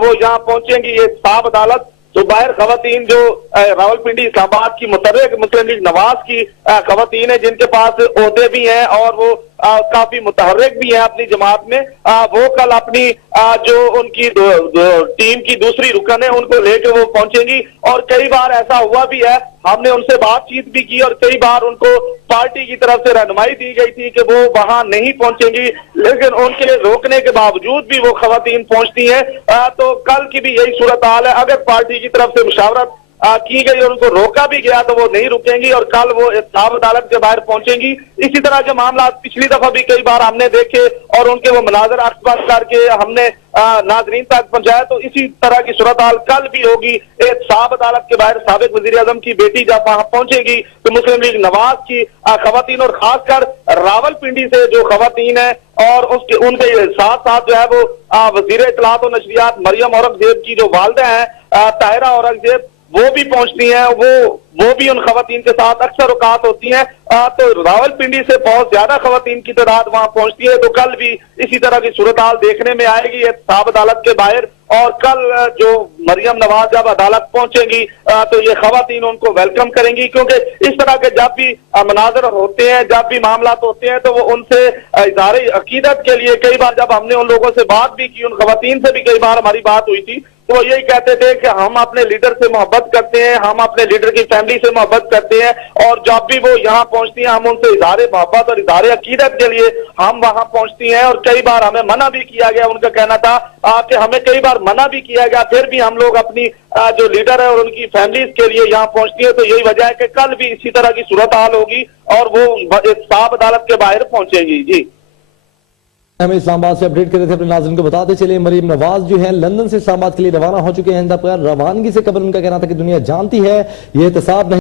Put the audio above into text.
वो यहाँ पहुंचेंगी ये साहब अदालत। तो बाहर खवातीन जो रावलपिंडी इस्लामाबाद की मुतर्रिक मुस्लिम लीग नवाज की खवातीन है, जिनके पास ओहदे भी हैं और वो काफी मुतहर्रिक भी है अपनी जमात में, वो कल अपनी जो उनकी टीम की दूसरी रुकन है उनको लेकर वो पहुंचेंगी। और कई बार ऐसा हुआ भी है, हमने उनसे बातचीत भी की और कई बार उनको पार्टी की तरफ से रहनुमाई दी गई थी कि वो वहां नहीं पहुंचेंगी, लेकिन उनके रोकने के बावजूद भी वो खवातीन पहुंचती हैं। तो कल की भी यही सूरत हाल है। अगर पार्टी की तरफ से मुशावरत की गई और उनको रोका भी गया तो वो नहीं रुकेंगी और कल वो साहब अदालत के बाहर पहुंचेंगी। इसी तरह के मामला पिछली दफा भी कई बार हमने देखे और उनके वो मनाजर अख्तर करके हमने नाजरीन तक पहुंचाया। तो इसी तरह की सूरत हाल कल भी होगी। एक साहब अदालत के बाहर साबिक वजीर आजम की बेटी जब वहां पहुंचेगी तो मुस्लिम लीग नवाज की खवातीन और खासकर रावलपिंडी से जो खवातीन है और उसके उनके साथ साथ जो है वो वजीर इत्तलात और नशरियात मरियम औरंगजेब की जो वालदा है ताहिरा औरंगजेब, वो भी पहुंचती हैं। वो भी उन खवातीन के साथ अक्सर औकात होती हैं। तो रावलपिंडी से बहुत ज्यादा खवातीन की तादाद वहां पहुंचती है। तो कल भी इसी तरह की सूरत हाल देखने में आएगी साहब अदालत के बाहर। और कल जो मरियम नवाज जब अदालत पहुंचेंगी तो ये खवातीन उनको वेलकम करेंगी, क्योंकि इस तरह के जब भी मनाजर होते हैं, जब भी मामला होते हैं तो वो उनसे इज़हार अकीदत के लिए कई बार जब हमने उन लोगों से बात भी की, उन खवातीन से भी कई बार हमारी बात हुई थी, तो वो यही कहते थे कि हम अपने लीडर से मोहब्बत करते हैं, हम अपने लीडर की फैमिली से मोहब्बत करते हैं और जब भी वो यहाँ पहुंचती हैं हम उनसे इज़हार मोहब्बत और इज़हार अकीदत के लिए हम वहां पहुंचती हैं। और कई बार हमें मना भी किया गया, उनका कहना था कि हमें कई बार मना भी किया गया, फिर भी हम लोग अपनी जो लीडर है और उनकी फैमिली के लिए यहाँ पहुंचती है। तो यही वजह है कि कल भी इसी तरह की सूरत हाल होगी और वो साहब अदालत के बाहर पहुंचेंगी। जी, हमें इस्लामाबाद से अपडेट कर रहे थे, अपने नाज़रीन को बताते चले मरीम नवाज जो है लंदन से इस्लामाबाद के लिए रवाना हो चुके हैं। रवानगी से कबल उनका कहना था कि दुनिया जानती है ये एहतसाब नहीं